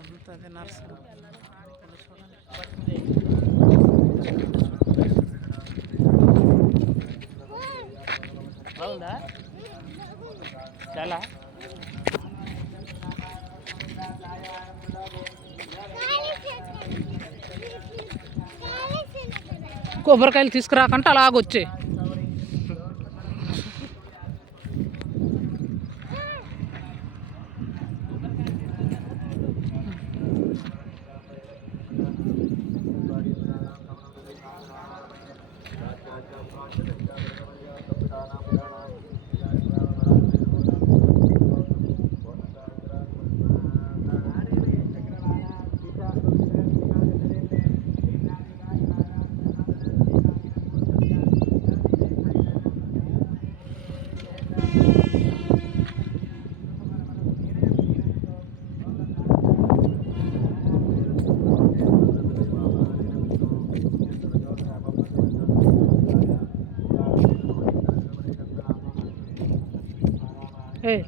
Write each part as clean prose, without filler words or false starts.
అంతా అదే నర్సరీ బాగుందా చాలా కొబ్బరికాయలు తీసుకురాకంటే అలాగొచ్చే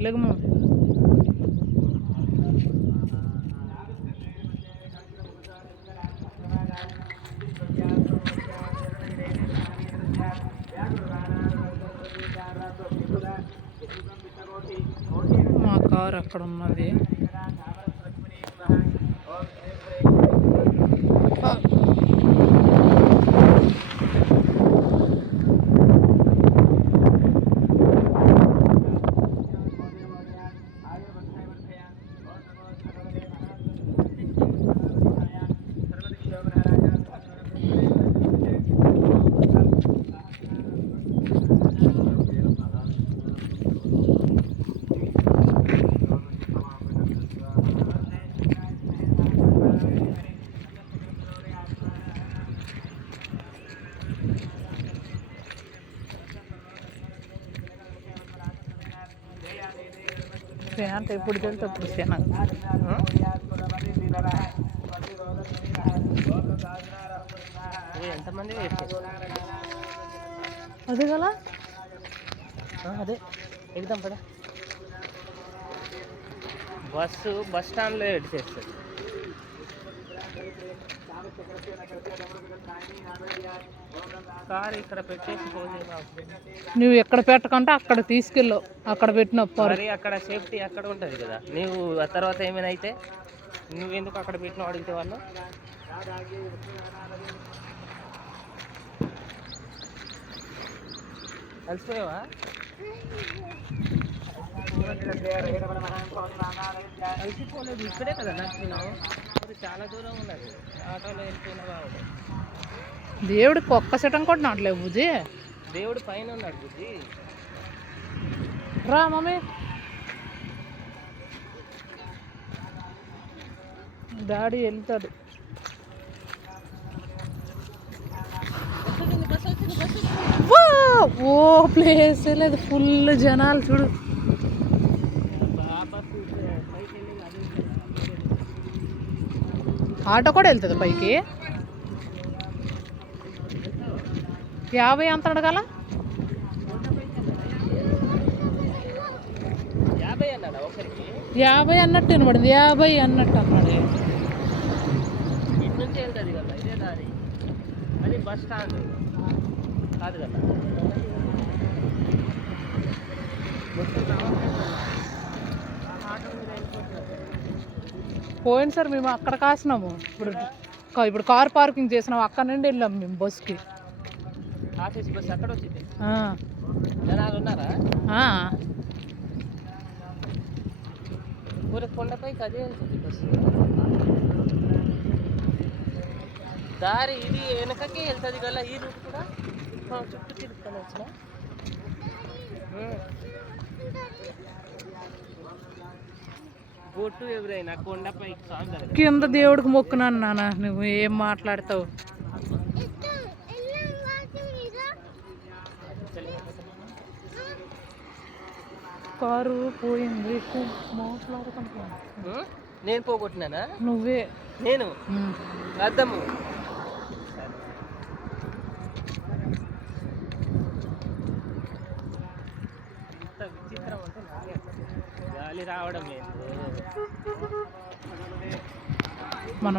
లేకమ్మా మా కారు అక్కడ ఉన్నది. అంటే ఎప్పుడు తెలితే అప్పుడు ఎంతమంది అదే కదా అదే ఎగ్దాం పదా బస్ స్టాండ్లో ఎడ్ చేస్తుంది. కారు ఇక్కడ పెట్టేసి నువ్వు ఎక్కడ పెట్టకంటే అక్కడ తీసుకెళ్ళావు. అక్కడ పెట్టినప్పుడు మరి అక్కడ సేఫ్టీ అక్కడ ఉంటుంది కదా. నువ్వు ఆ తర్వాత ఏమైనా అయితే నువ్వెందుకు అక్కడ పెట్టిన అడిగితే వాళ్ళు కలిసిపోయావా? కలిసిపోలేదు, ఇక్కడే కదా నచ్చినావు. చాలా దూరం ఉన్నది, ఆటోలో వెళ్ళిపోయినా బాగుంది. దేవుడికి ఒక్క సెటం కూడా నాట్లేవు బుజ్జి. దేవుడు పైన ఉన్నాడు బుజ్జి. రా మమ్మీ, డాడీ వెళ్తాడు. ఓ ప్లేస్ లేదు, ఫుల్ జనాలు చూడు. ఆటో కూడా వెళ్తుంది పైకి. 50 అంత అడగాల. 50 అన్నట్టు వినబడింది. 50 అన్నట్టు అన్నాడు. ఇటు నుంచి వెళ్తుంది కదా, ఇదే దారి. అది బస్ స్టాండ్ కాదు కదా. పోయింది సార్, మేము అక్కడ కాసినాము. ఇప్పుడు కార్ పార్కింగ్ చేసినాము, అక్కడ నుండి వెళ్ళాము మేము బస్కి. ఆర్టీసీ బస్ అక్కడ వచ్చింది. జనాలు ఉన్నారా? ఊరి కొండపైకి అదే వెళ్తుంది బస్సు. దారి ఇది వెనకకే వెళ్తుంది కదా. ఈ రూట్ కూడా చుట్టూ తిరుగుతాను వచ్చిన. బొట్టు ఎవరైనా కొండపైకి కింద దేవుడికి మొక్కున్నాను నాన్న. నువ్వు ఏం మాట్లాడతావు? కారు పోయింది. నేను పోగొట్టినానా? నువ్వే. నేను అర్థము. విచిత్రం అంటే గాలి రావడం ఏంటి? మనం